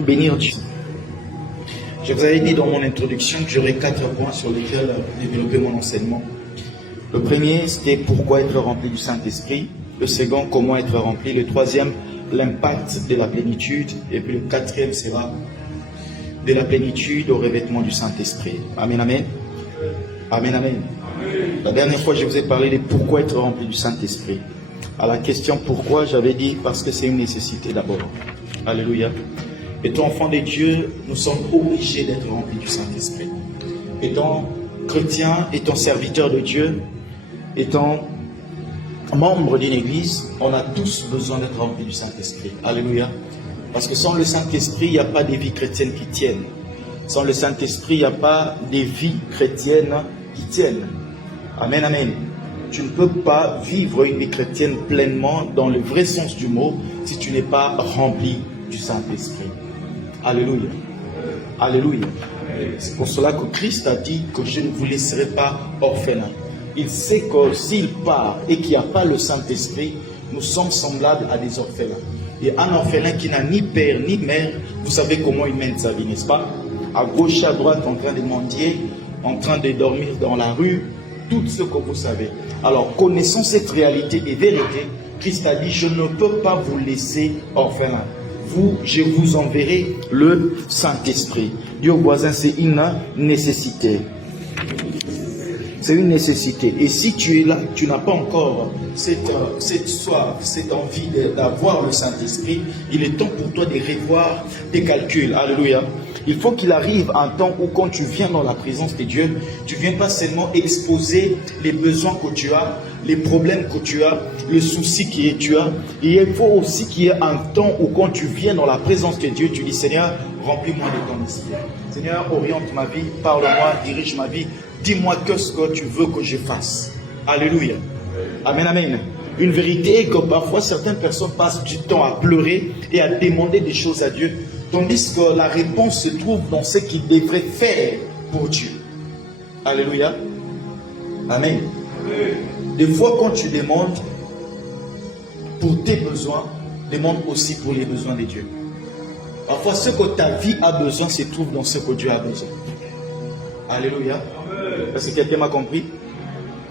bénir Dieu. Je vous avais dit dans mon introduction que j'aurais 4 points sur lesquels développer mon enseignement. Le premier, c'était pourquoi être rempli du Saint-Esprit. Le second, comment être rempli. Le troisième, l'impact de la plénitude. Et puis le quatrième sera de la plénitude au revêtement du Saint-Esprit. Amen, amen. Amen, amen. La dernière fois, je vous ai parlé de pourquoi être rempli du Saint-Esprit. À la question pourquoi, j'avais dit parce que c'est une nécessité d'abord. Alléluia. Étant enfant de Dieu, nous sommes obligés d'être remplis du Saint-Esprit. Étant chrétien, étant serviteur de Dieu, étant membre d'une église, on a tous besoin d'être remplis du Saint-Esprit. Alléluia. Parce que sans le Saint-Esprit, il n'y a pas de vie chrétienne qui tienne. Sans le Saint-Esprit, il n'y a pas de vie chrétienne qui tienne. Amen, amen. Tu ne peux pas vivre une vie chrétienne pleinement dans le vrai sens du mot si tu n'es pas rempli du Saint-Esprit. Alléluia. Alléluia. C'est pour cela que Christ a dit que je ne vous laisserai pas orphelins. Il sait que s'il part et qu'il n'y a pas le Saint-Esprit, nous sommes semblables à des orphelins. Et un orphelin qui n'a ni père ni mère, vous savez comment il mène sa vie, n'est-ce pas? À gauche, à droite, en train de mendier, en train de dormir dans la rue, tout ce que vous savez. Alors, connaissant cette réalité et vérité, Christ a dit, je ne peux pas vous laisser orphelins. Vous, je vous enverrai le Saint-Esprit. Dieu voisin, c'est une nécessité. C'est une nécessité. Et si tu es là, tu n'as pas encore cette soif, cette envie d'avoir le Saint-Esprit, il est temps pour toi de revoir tes calculs. Alléluia. Il faut qu'il arrive un temps où quand tu viens dans la présence de Dieu, tu ne viens pas seulement exposer les besoins que tu as, les problèmes que tu as, les soucis que tu as. Et il faut aussi qu'il y ait un temps où quand tu viens dans la présence de Dieu, tu dis Seigneur, remplis-moi de ton esprit. Seigneur, oriente ma vie, parle-moi, dirige ma vie. Dis-moi ce que tu veux que je fasse. Alléluia. Amen, amen. Une vérité est que parfois certaines personnes passent du temps à pleurer et à demander des choses à Dieu, tandis que la réponse se trouve dans ce qu'ils devraient faire pour Dieu. Alléluia. Amen. Des fois, quand tu demandes pour tes besoins, demande aussi pour les besoins de Dieu. Parfois, ce que ta vie a besoin se trouve dans ce que Dieu a besoin. Alléluia. Est-ce que quelqu'un m'a compris?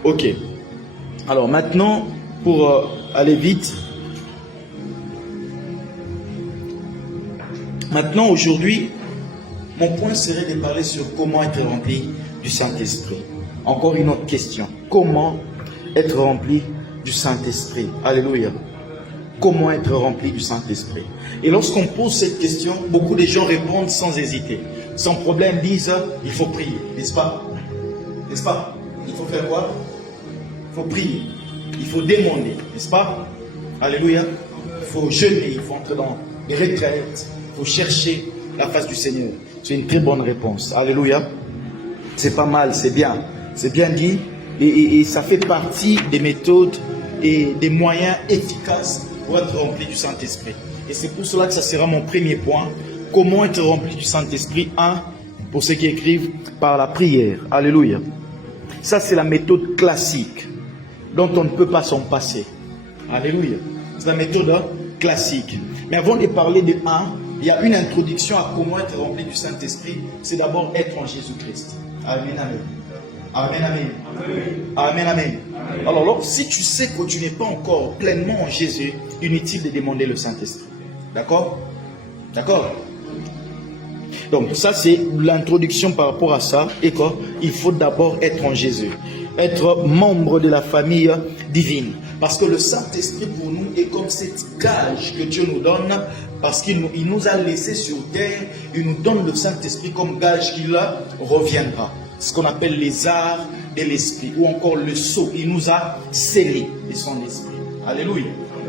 Ok. Alors maintenant, pour aller vite. Maintenant, aujourd'hui, mon point serait de parler sur comment être rempli du Saint-Esprit. Encore une autre question. Comment être rempli du Saint-Esprit? Alléluia. Comment être rempli du Saint-Esprit? Et lorsqu'on pose cette question, beaucoup de gens répondent sans hésiter. Sans problème, disent, il faut prier, n'est-ce pas? N'est-ce pas? Il faut faire quoi? Il faut prier. Il faut demander, n'est-ce pas? Alléluia. Il faut jeûner, il faut entrer dans les retraites. Il faut chercher la face du Seigneur. C'est une très bonne réponse. Alléluia. C'est pas mal, c'est bien. C'est bien dit. Et ça fait partie des méthodes et des moyens efficaces pour être rempli du Saint-Esprit. Et c'est pour cela que ça sera mon premier point. Comment être rempli du Saint-Esprit? 1, pour ceux qui écrivent, par la prière. Alléluia. Ça, c'est la méthode classique dont on ne peut pas s'en passer. Alléluia. C'est la méthode classique. Mais avant de parler de 1, il y a une introduction à comment être rempli du Saint-Esprit. C'est d'abord être en Jésus-Christ. Amen, amen. Amen, amen. Amen, amen. Alors, si tu sais que tu n'es pas encore pleinement en Jésus, inutile de demander le Saint-Esprit. D'accord? D'accord? Donc, ça, c'est l'introduction par rapport à ça. Et qu'il faut d'abord être en Jésus. Être membre de la famille divine. Parce que le Saint-Esprit pour nous est comme cette gage que Dieu nous donne. Parce qu'il nous a laissé sur terre. Il nous donne le Saint-Esprit comme gage qu'il reviendra. Ce qu'on appelle les arts de l'esprit. Ou encore le sceau. Il nous a scellés de son esprit. Alléluia.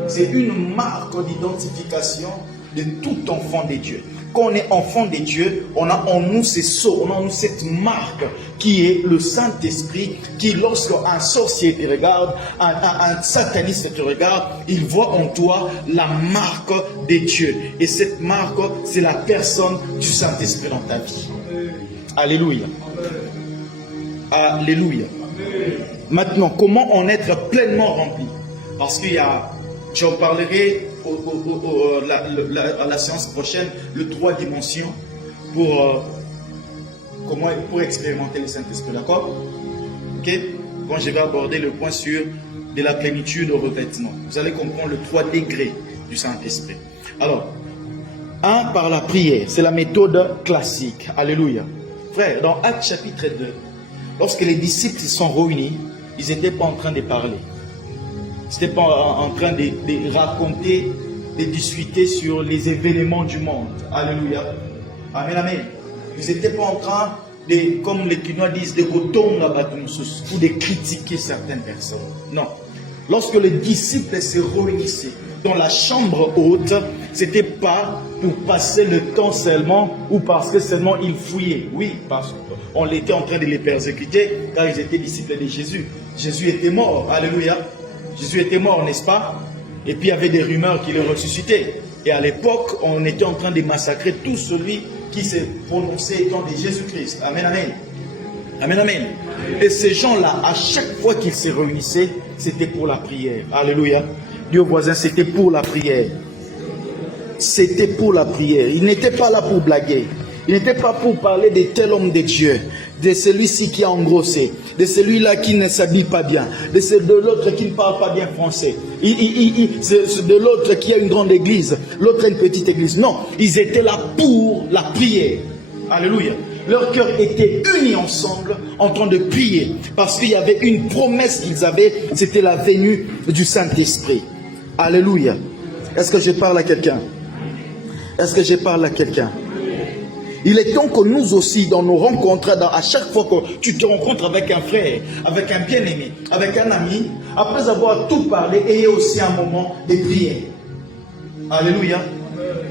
C'est une marque d'identification de tout enfant de Dieu. Quand on est enfant de Dieu, on a en nous ces sceaux, on a en nous cette marque qui est le Saint-Esprit, qui lorsqu'un sorcier te regarde, un sataniste te regarde, il voit en toi la marque de Dieu. Et cette marque, c'est la personne du Saint-Esprit dans ta vie. Alléluia. Alléluia. Maintenant, comment en être pleinement rempli? Parce qu'il y a, j'en parlerai à la séance prochaine le 3 dimensions pour expérimenter le Saint-Esprit, d'accord? Ok? Quand je vais aborder le point sur de la plénitude au revêtement, vous allez comprendre le 3 degrés du Saint-Esprit. Alors, 1 par la prière, c'est la méthode classique. Alléluia. Frère, dans Actes chapitre 2, lorsque les disciples se sont réunis, ils n'étaient pas en train de parler. Ils n'étaient pas en train de raconter, de discuter sur les événements du monde. Alléluia. Amen, amen. Ils n'étaient pas en train de, comme les Quinois disent, de ou de critiquer certaines personnes. Non. Lorsque les disciples se réunissaient dans la chambre haute, ce n'était pas pour passer le temps seulement ou parce que seulement ils fouillaient. Oui, parce qu'on était en train de les persécuter car ils étaient disciples de Jésus. Jésus était mort. Alléluia. Jésus était mort, n'est-ce pas? Et puis il y avait des rumeurs qu'il est ressuscité. Et à l'époque, on était en train de massacrer tout celui qui s'est prononcé étant de Jésus-Christ. Amen, amen. Amen, amen. Et ces gens-là, à chaque fois qu'ils se réunissaient, c'était pour la prière. Alléluia. Dis au voisin, c'était pour la prière. C'était pour la prière. Ils n'étaient pas là pour blaguer. Ils n'étaient pas pour parler de tel homme de Dieu, de celui-ci qui a engrossé, de celui-là qui ne s'habille pas bien, de l'autre qui ne parle pas bien français, de l'autre qui a une grande église, l'autre a une petite église. Non, ils étaient là pour la prière. Alléluia. Leur cœur était uni ensemble en train de prier parce qu'il y avait une promesse qu'ils avaient, c'était la venue du Saint-Esprit. Alléluia. Est-ce que je parle à quelqu'un? Est-ce que je parle à quelqu'un? Il est temps que nous aussi, dans nos rencontres, à chaque fois que tu te rencontres avec un frère, avec un bien-aimé, avec un ami, après avoir tout parlé, ayez aussi un moment de prière. Alléluia.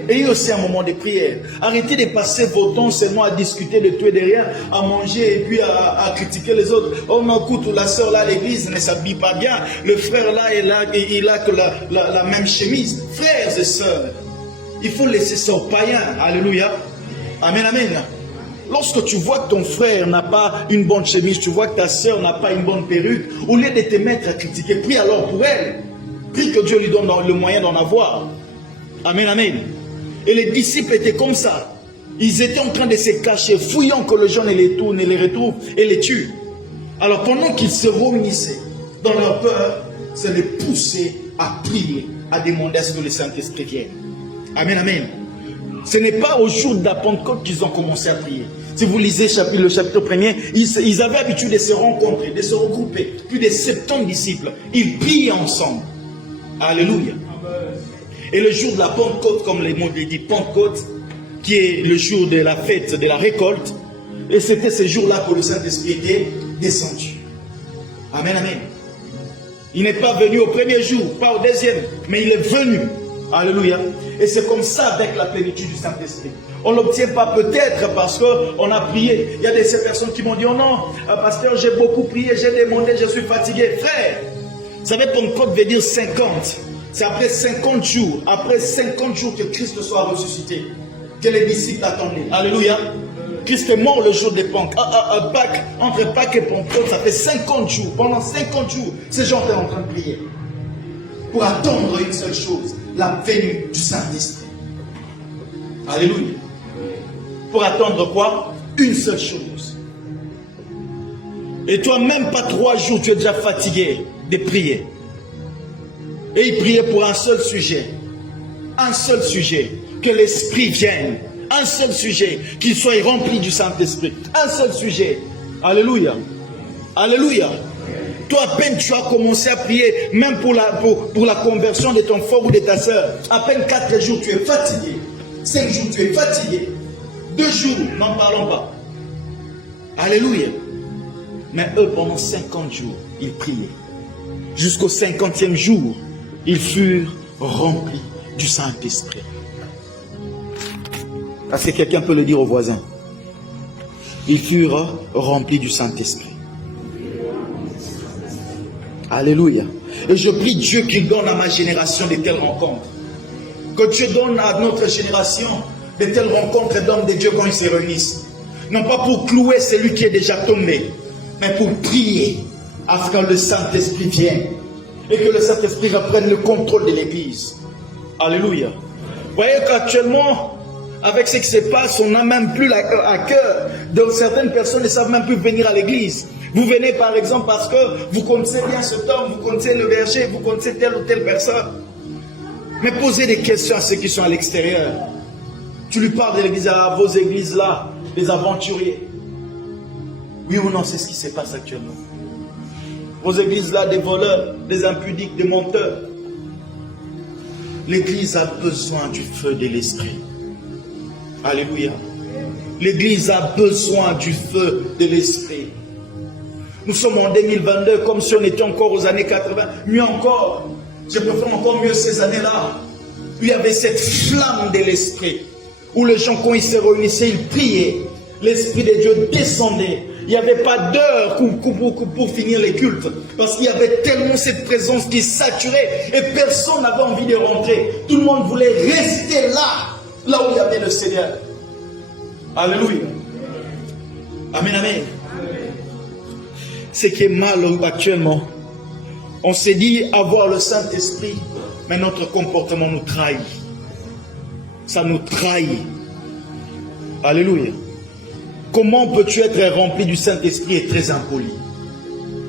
Ayez aussi un moment de prière. Arrêtez de passer vos temps seulement à discuter de tout et de rien, à manger et puis à critiquer les autres. Oh non, écoute, la soeur là à l'église ne s'habille pas bien. Le frère là, il a que la même chemise. Frères et sœurs, il faut laisser ça aux païens. Alléluia. Amen, amen. Lorsque tu vois que ton frère n'a pas une bonne chemise, tu vois que ta soeur n'a pas une bonne perruque, au lieu de te mettre à critiquer, prie alors pour elle. Prie que Dieu lui donne le moyen d'en avoir. Amen, amen. Et les disciples étaient comme ça. Ils étaient en train de se cacher, fouillant que le gens ne les tourne, les retrouve et les tue. Alors pendant qu'ils se réunissaient dans leur peur, ça les poussait à prier, à demander à ce que le Saint-Esprit vienne. Amen, amen. Ce n'est pas au jour de la Pentecôte qu'ils ont commencé à prier. Si vous lisez le chapitre 1er, ils avaient l'habitude de se rencontrer, de se regrouper. Plus de 70 disciples. Ils prient ensemble. Alléluia. Et le jour de la Pentecôte, comme les mots dit, Pentecôte, qui est le jour de la fête de la récolte, et c'était ce jour-là que le Saint-Esprit était descendu. Amen, amen. Il n'est pas venu au premier jour, pas au deuxième, mais il est venu. Alléluia. Et c'est comme ça avec la plénitude du Saint-Esprit. On ne l'obtient pas peut-être parce qu'on a prié. Il y a de ces personnes qui m'ont dit, oh non, pasteur, j'ai beaucoup prié, j'ai demandé, je suis fatigué. Frère, vous savez, Pentecôte veut dire 50. C'est après 50 jours, que Christ soit ressuscité, que les disciples attendaient. Alléluia. Christ est mort le jour de Pâques. Entre Pâques et Pentecôte, ça fait 50 jours. Pendant 50 jours, ces gens étaient en train de prier. Pour attendre une seule chose, la venue du Saint-Esprit. Alléluia. Pour attendre quoi? Une seule chose. Et toi, même pas 3 jours, tu es déjà fatigué de prier. Et il priait pour un seul sujet. Un seul sujet. Que l'Esprit vienne. Un seul sujet. Qu'il soit rempli du Saint-Esprit. Un seul sujet. Alléluia. Alléluia. Toi, à peine tu as commencé à prier, même pour la conversion de ton frère ou de ta soeur. À peine 4 jours, tu es fatigué. 5 jours, tu es fatigué. 2 jours, n'en parlons pas. Alléluia. Mais eux, pendant 50 jours, ils priaient. Jusqu'au 50e jour, ils furent remplis du Saint-Esprit. Est-ce que quelqu'un peut le dire aux voisins? Ils furent remplis du Saint-Esprit. Alléluia. Et je prie Dieu qu'il donne à ma génération de telles rencontres. Que Dieu donne à notre génération de telles rencontres d'hommes de Dieu quand ils se réunissent. Non pas pour clouer celui qui est déjà tombé, mais pour prier afin que le Saint-Esprit vienne. Et que le Saint-Esprit reprenne le contrôle de l'Église. Alléluia. Vous voyez qu'actuellement, avec ce qui se passe, on n'a même plus à cœur. Donc certaines personnes ne savent même plus venir à l'église. Vous venez par exemple parce que vous connaissez bien cet homme, vous connaissez le berger, vous connaissez telle ou telle personne. Mais posez des questions à ceux qui sont à l'extérieur. Tu lui parles de l'église, à vos églises là, les aventuriers. Oui ou non, c'est ce qui se passe actuellement. Vos églises là, des voleurs, des impudiques, des menteurs. L'église a besoin du feu de l'esprit. Alléluia. L'église a besoin du feu de l'esprit. Nous sommes en 2022 comme si on était encore aux années 80. Mieux encore, je préfère encore mieux ces années-là. Il y avait cette flamme de l'esprit. Où les gens, quand ils se réunissaient, ils priaient. L'esprit de Dieu descendait. Il n'y avait pas d'heure pour finir les cultes. Parce qu'il y avait tellement cette présence qui saturait. Et personne n'avait envie de rentrer. Tout le monde voulait rester là où il y avait le Seigneur. Alléluia. Amen, amen. Ce qui est mal actuellement, on s'est dit avoir le Saint-Esprit, mais notre comportement nous trahit. Ça nous trahit. Alléluia. Comment peux-tu être rempli du Saint-Esprit et très impoli?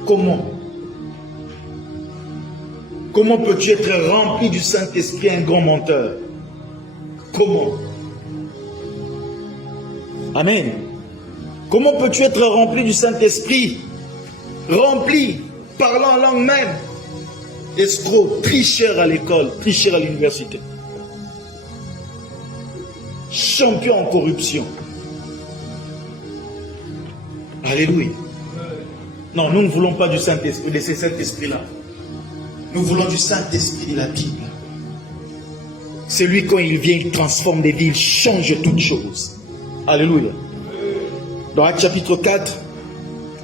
Comment? Comment peux-tu être rempli du Saint-Esprit et un grand menteur? Comment? Amen. Comment peux-tu être rempli du Saint-Esprit? Rempli, parlant en langue même. Escroc, tricheur à l'école, tricheur à l'université. Champion en corruption. Alléluia. Non, nous ne voulons pas du Saint-Esprit, de ce Saint-Esprit-là. Nous voulons du Saint-Esprit de la Bible. C'est lui, quand il vient, il transforme des vies, il change toutes choses. Alléluia. Dans Actes chapitre 4,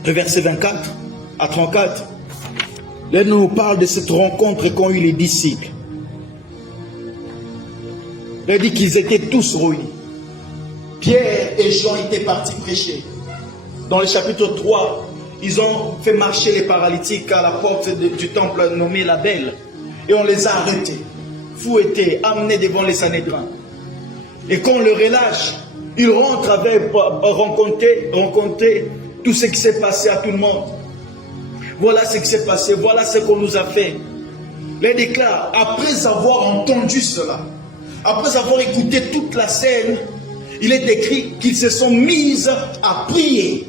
le verset 24 à 34, là nous parle de cette rencontre qu'ont eu les disciples. Il dit qu'ils étaient tous réunis. Pierre et Jean étaient partis prêcher. Dans le chapitre 3, ils ont fait marcher les paralytiques à la porte du temple nommé la Belle. Et on les a arrêtés, fouettés, amenés devant les Sanhédrins. Et quand on le relâche, ils rentrent avec rencontrer tout ce qui s'est passé à tout le monde. Voilà ce qui s'est passé, voilà ce qu'on nous a fait. Les déclare, après avoir entendu cela, après avoir écouté toute la scène, il est écrit qu'ils se sont mis à prier.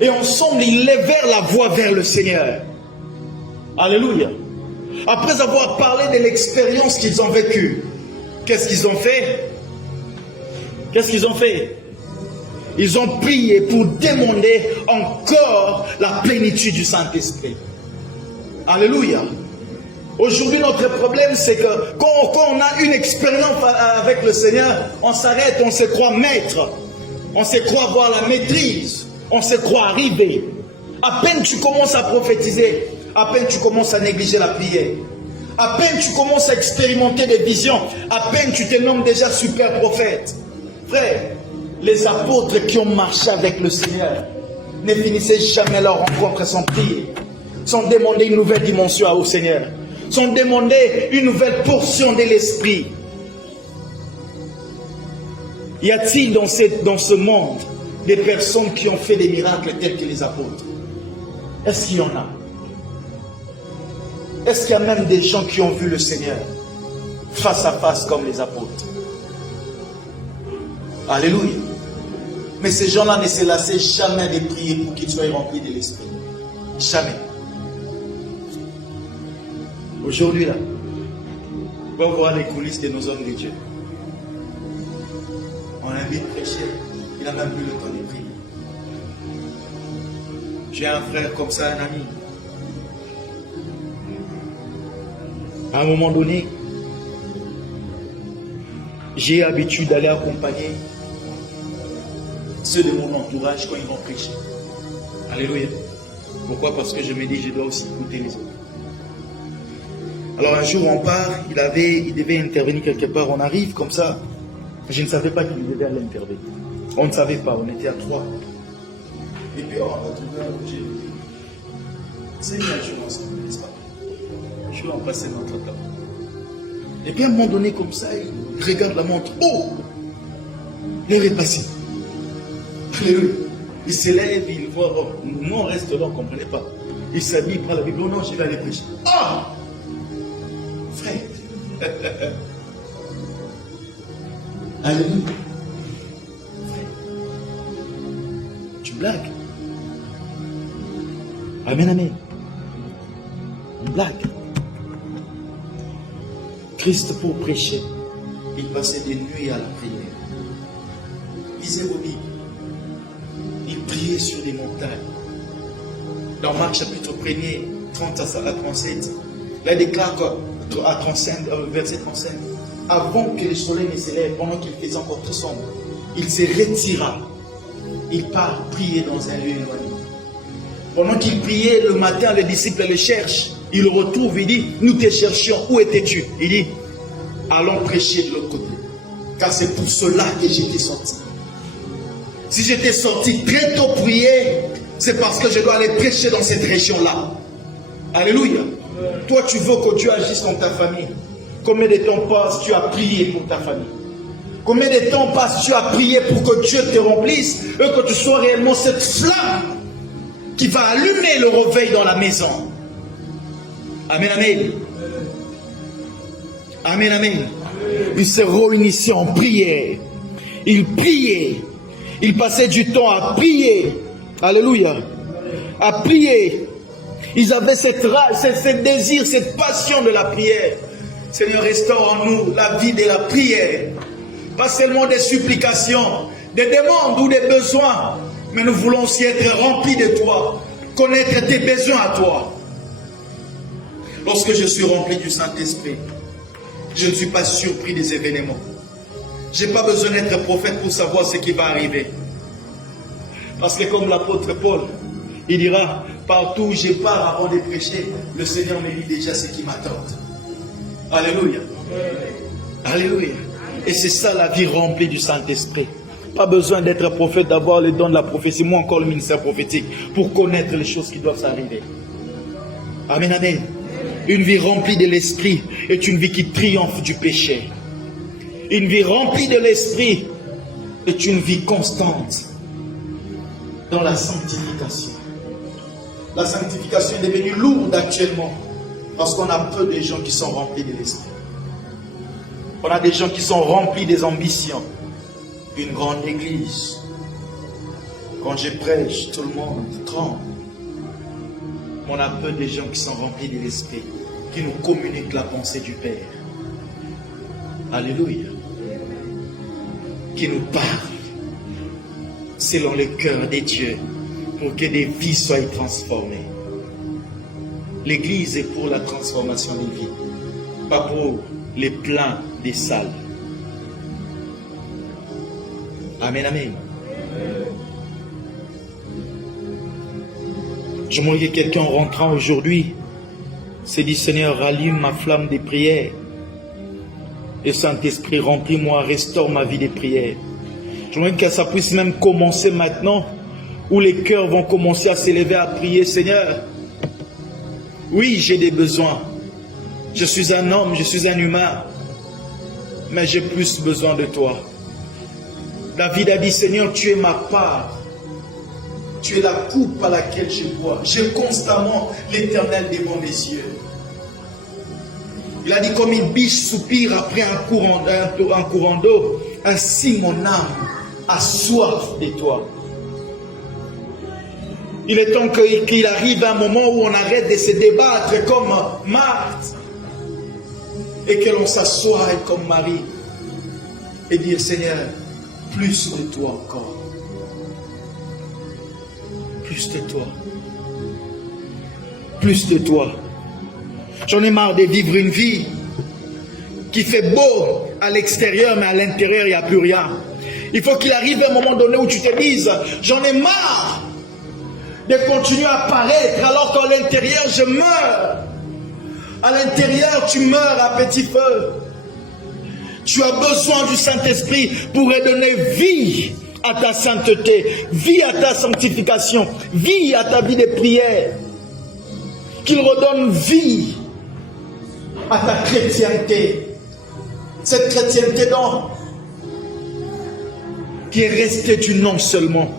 Et ensemble, ils lèvèrent la voix vers le Seigneur. Alléluia. Après avoir parlé de l'expérience qu'ils ont vécue, qu'est-ce qu'ils ont fait? Qu'est-ce qu'ils ont fait? Ils ont prié pour demander encore la plénitude du Saint-Esprit. Alléluia. Aujourd'hui, notre problème, c'est que quand on a une expérience avec le Seigneur, on s'arrête, on se croit maître. On se croit avoir la maîtrise. On se croit arrivé. À peine tu commences à prophétiser, à peine tu commences à négliger la prière. À peine tu commences à expérimenter des visions, à peine tu te nommes déjà super prophète. Frère, les apôtres qui ont marché avec le Seigneur ne finissaient jamais leur rencontre sans prier, sans demander une nouvelle dimension au Seigneur, sans demander une nouvelle portion de l'Esprit. Y a-t-il dans ce monde des personnes qui ont fait des miracles tels que les apôtres? Est-ce qu'il y en a? Est-ce qu'il y a même des gens qui ont vu le Seigneur face à face comme les apôtres? Alléluia. Mais ces gens-là ne se lassaient jamais de prier pour qu'ils soient remplis de l'Esprit. Jamais. Aujourd'hui, là, on va voir les coulisses de nos hommes de Dieu. On l'invite à prêcher. Il n'a même plus le temps de prier. J'ai un frère comme ça, un ami. À un moment donné, j'ai l'habitude d'aller accompagner ceux de mon entourage quand ils vont prêcher. Alléluia. Pourquoi? Parce que je me dis, je dois aussi écouter les autres. Alors un jour on part, il devait intervenir quelque part, on arrive comme ça. Je ne savais pas qu'il devait aller intervenir. On ne savait pas, on était à 3. Et puis on va trouver un objet. C'est une jour ensemble, n'est-ce pas? Je vais en passer notre temps. Et puis à un moment donné, comme ça, il regarde la montre. Oh! L'heure est passée. Alléluia. Il s'élève, il voit. Oh, nous, on reste là, on ne comprenait pas. Il s'habille, il prend la Bible. Oh non, je vais aller prêcher. Ah! Frère. Alléluia. Frère. Tu blagues. Amen, amen. Une blague. Christ pour prêcher, il passait des nuits à la prière. Lisez vos Bibles. Il priait sur les montagnes. Dans Marc chapitre 1er, 30 à 37, là il déclare à 35, verset 35, avant que le soleil ne s'élève, pendant qu'il faisait encore tout sombre, il se retira. Il part prier dans un lieu éloigné. Pendant qu'il priait le matin, les disciples le cherchent. Il le retrouve, il dit, nous te cherchions, où étais-tu? Il dit, allons prêcher de l'autre côté. Car c'est pour cela que j'étais sorti. Si j'étais sorti très tôt prier, c'est parce que je dois aller prêcher dans cette région-là. Alléluia. Toi, tu veux que Dieu agisse dans ta famille. Combien de temps passe tu as prié pour ta famille? Combien de temps passe tu as prié pour que Dieu te remplisse et que tu sois réellement cette flamme qui va allumer le réveil dans la maison? Amen, amen. Amen, amen. Ils se réunissaient en prière. Ils priaient. Ils passaient du temps à prier. Alléluia. À prier. Ils avaient cette rage, ce désir, cette passion de la prière. Seigneur, restaure en nous la vie de la prière. Pas seulement des supplications, des demandes ou des besoins. Mais nous voulons aussi être remplis de toi. Connaître tes besoins à toi. Lorsque je suis rempli du Saint-Esprit, je ne suis pas surpris des événements. Je n'ai pas besoin d'être prophète pour savoir ce qui va arriver. Parce que comme l'apôtre Paul, il dira, partout où je pars avant de prêcher, le Seigneur me dit déjà ce qui m'attend. Alléluia. Alléluia. Et c'est ça la vie remplie du Saint-Esprit. Pas besoin d'être prophète, d'avoir le don de la prophétie, moi encore le ministère prophétique, pour connaître les choses qui doivent arriver. Amen, amen. Une vie remplie de l'Esprit est une vie qui triomphe du péché. Une vie remplie de l'Esprit est une vie constante dans la sanctification. La sanctification est devenue lourde actuellement parce qu'on a peu de gens qui sont remplis de l'Esprit. On a des gens qui sont remplis des ambitions. Une grande église. Quand je prêche, tout le monde tremble. On a peu de gens qui sont remplis de l'Esprit, qui nous communiquent la pensée du Père. Alléluia. Qui nous parlent selon le cœur des dieux pour que des vies soient transformées. L'église est pour la transformation des vies, pas pour les plans des salles. Amen, amen. J'aimerais que quelqu'un rentrant aujourd'hui se dise, Seigneur, rallume ma flamme des prières. Et Saint-Esprit, remplis-moi, restaure ma vie des prières. J'aimerais que ça puisse même commencer maintenant, où les cœurs vont commencer à s'élever à prier, Seigneur. Oui, j'ai des besoins. Je suis un homme, je suis un humain. Mais j'ai plus besoin de toi. David a dit, Seigneur, tu es ma part. Tu es la coupe à laquelle je bois. J'ai constamment l'Éternel devant mes yeux. Il a dit, comme une biche soupire après un courant d'eau, ainsi mon âme a soif de toi. Il est temps qu'il arrive un moment où on arrête de se débattre comme Marthe et que l'on s'assoie comme Marie et dire, Seigneur, plus de toi encore. Plus de toi. Plus de toi. J'en ai marre de vivre une vie qui fait beau à l'extérieur, mais à l'intérieur, il n'y a plus rien. Il faut qu'il arrive un moment donné où tu te dises, j'en ai marre de continuer à paraître alors qu'à l'intérieur, je meurs. À l'intérieur, tu meurs à petit feu. Tu as besoin du Saint-Esprit pour redonner vie à ta sainteté, vie à ta sanctification, vie à ta vie de prière. Qu'il redonne vie à ta chrétienté. Cette chrétienté qui est restée du nom seulement.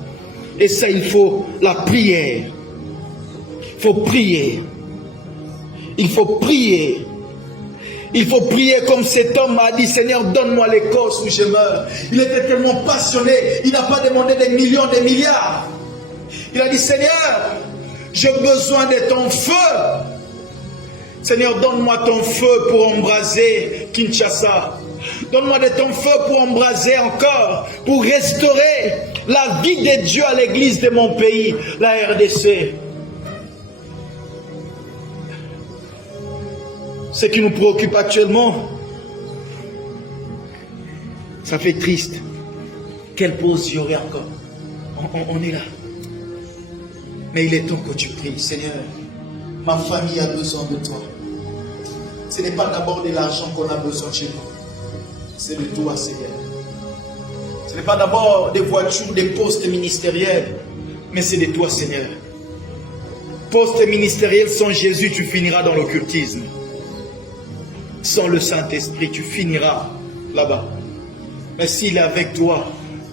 Et ça, il faut la prière. Il faut prier. Il faut prier. Il faut prier comme cet homme a dit, Seigneur, donne-moi les causes où je meurs. Il était tellement passionné, il n'a pas demandé des millions, des milliards. Il a dit, Seigneur, j'ai besoin de ton feu. Seigneur, donne-moi ton feu pour embraser Kinshasa. Donne-moi de ton feu pour embraser encore, pour restaurer la vie de Dieu à l'église de mon pays, la RDC. Ce qui nous préoccupe actuellement, ça fait triste. Quelle pause il y aurait encore? On est là. Mais il est temps que tu pries. Seigneur, ma famille a besoin de toi. Ce n'est pas d'abord de l'argent qu'on a besoin chez nous. C'est de toi, Seigneur. Ce n'est pas d'abord des voitures, des postes ministériels, mais c'est de toi, Seigneur. Poste ministériel sans Jésus, tu finiras dans l'occultisme. Sans le Saint-Esprit, tu finiras là-bas. Mais s'il est avec toi,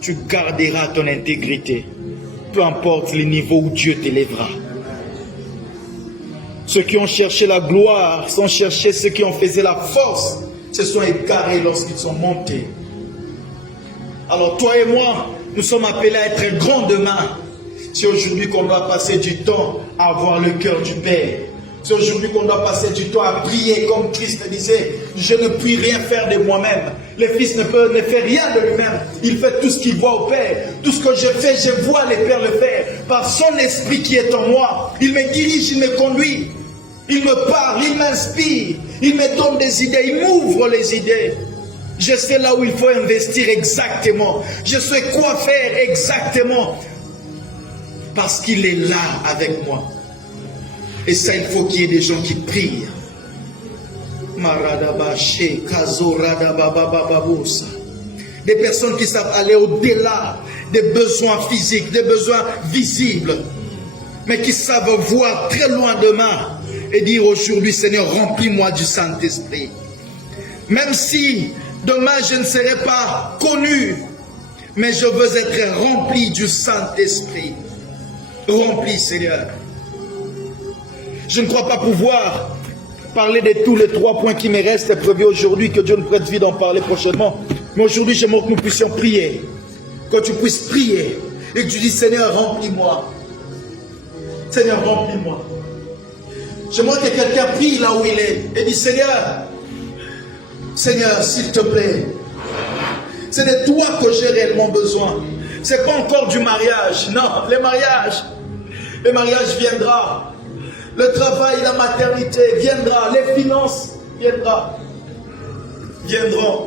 tu garderas ton intégrité. Peu importe le niveau où Dieu t'élèvera. Ceux qui ont cherché la gloire, sans chercher ceux qui ont fait la force, se sont égarés lorsqu'ils sont montés. Alors toi et moi, nous sommes appelés à être grands demain. C'est aujourd'hui qu'on doit passer du temps à avoir le cœur du Père. C'est aujourd'hui qu'on doit passer du temps à prier, comme Christ disait, je ne puis rien faire de moi-même. Le Fils ne fait rien de lui-même. Il fait tout ce qu'il voit au Père. Tout ce que je fais, je vois le Père le faire. Par son esprit qui est en moi, il me dirige, il me conduit. Il me parle, il m'inspire. Il me donne des idées, il m'ouvre les idées. Je sais là où il faut investir exactement. Je sais quoi faire exactement. Parce qu'il est là avec moi. Et ça, il faut qu'il y ait des gens qui prient. Des personnes qui savent aller au-delà des besoins physiques, des besoins visibles, mais qui savent voir très loin demain et dire aujourd'hui, Seigneur, remplis-moi du Saint-Esprit. Même si demain je ne serai pas connu, mais je veux être rempli du Saint-Esprit. Rempli, Seigneur. Je ne crois pas pouvoir parler de tous les 3 points qui me restent prévus aujourd'hui, que Dieu nous prête vie d'en parler prochainement. Mais aujourd'hui, j'aimerais que nous puissions prier. Que tu puisses prier et que tu dis, Seigneur, remplis-moi. Seigneur, remplis-moi. J'aimerais que quelqu'un prie là où il est et dit, Seigneur, Seigneur, s'il te plaît, c'est de toi que j'ai réellement besoin. Ce n'est pas encore du mariage. Non, le mariage viendra. Le travail, la maternité viendra, les finances viendront.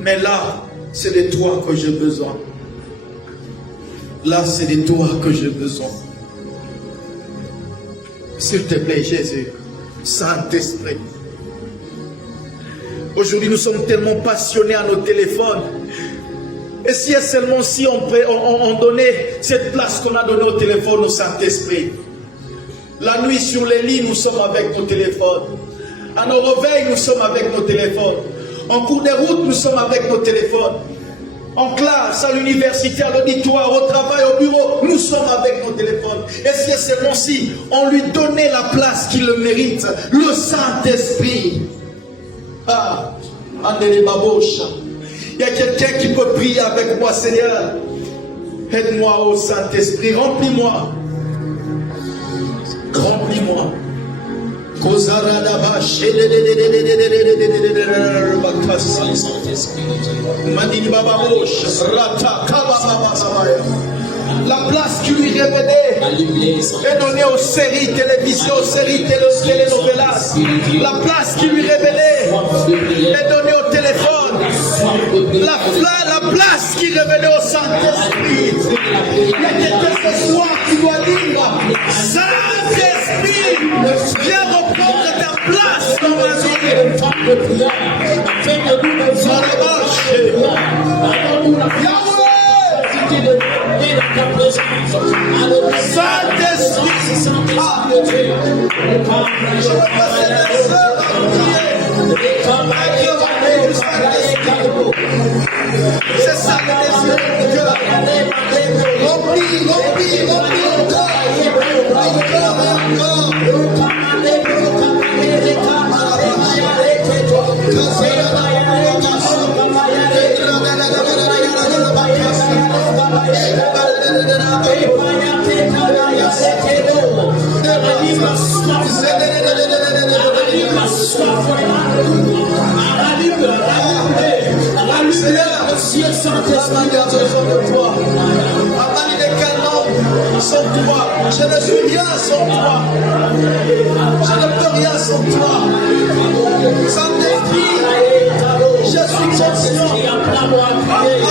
Mais là, c'est de toi que j'ai besoin. Là, c'est de toi que j'ai besoin. S'il te plaît, Jésus, Saint-Esprit. Aujourd'hui, nous sommes tellement passionnés à nos téléphones. Et si seulement si on donnait cette place qu'on a donnée au téléphone au Saint-Esprit. La nuit sur les lits, nous sommes avec nos téléphones. À nos réveils, nous sommes avec nos téléphones. En cours de route, nous sommes avec nos téléphones. En classe, à l'université, à l'auditoire, au travail, au bureau, nous sommes avec nos téléphones. Et si seulement si on lui donnait la place qu'il le mérite, le Saint-Esprit. Ah, André Babosha. Il y a quelqu'un qui peut prier avec moi, Seigneur. Aide-moi au Saint-Esprit, remplis-moi. Remplis-moi. La place qui lui révélait est donnée aux séries télévision, aux séries télénovelas. La place qui lui révélait est donnée au téléphone. La place qui révélait au Saint-Esprit. Il y a quelqu'un ce soir qui doit dire, Saint-Esprit, viens reprendre ta place dans ma vie. Saint-Esprit, Ciel, Saint-Esprit, a besoin de toi. Amani des canons sans toi. Je ne suis rien sans toi. Je ne peux rien sans toi. Saint-Esprit, je suis conscient.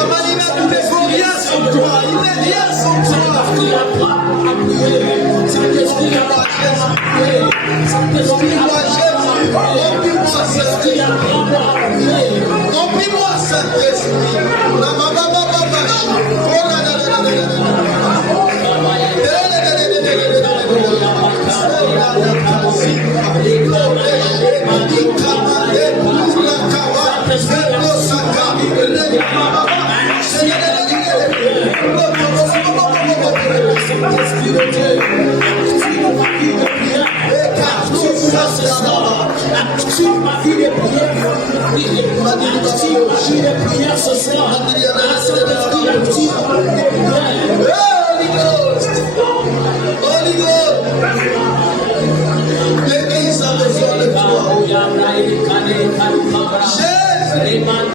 Amani ne peut rien sans toi. Il n'est rien sans toi. Saint-Esprit, Remplis-moi Jésus. Remplis-moi Saint-Esprit. Remplis-moi Saint-Esprit. Saint-Esprit de Dieu.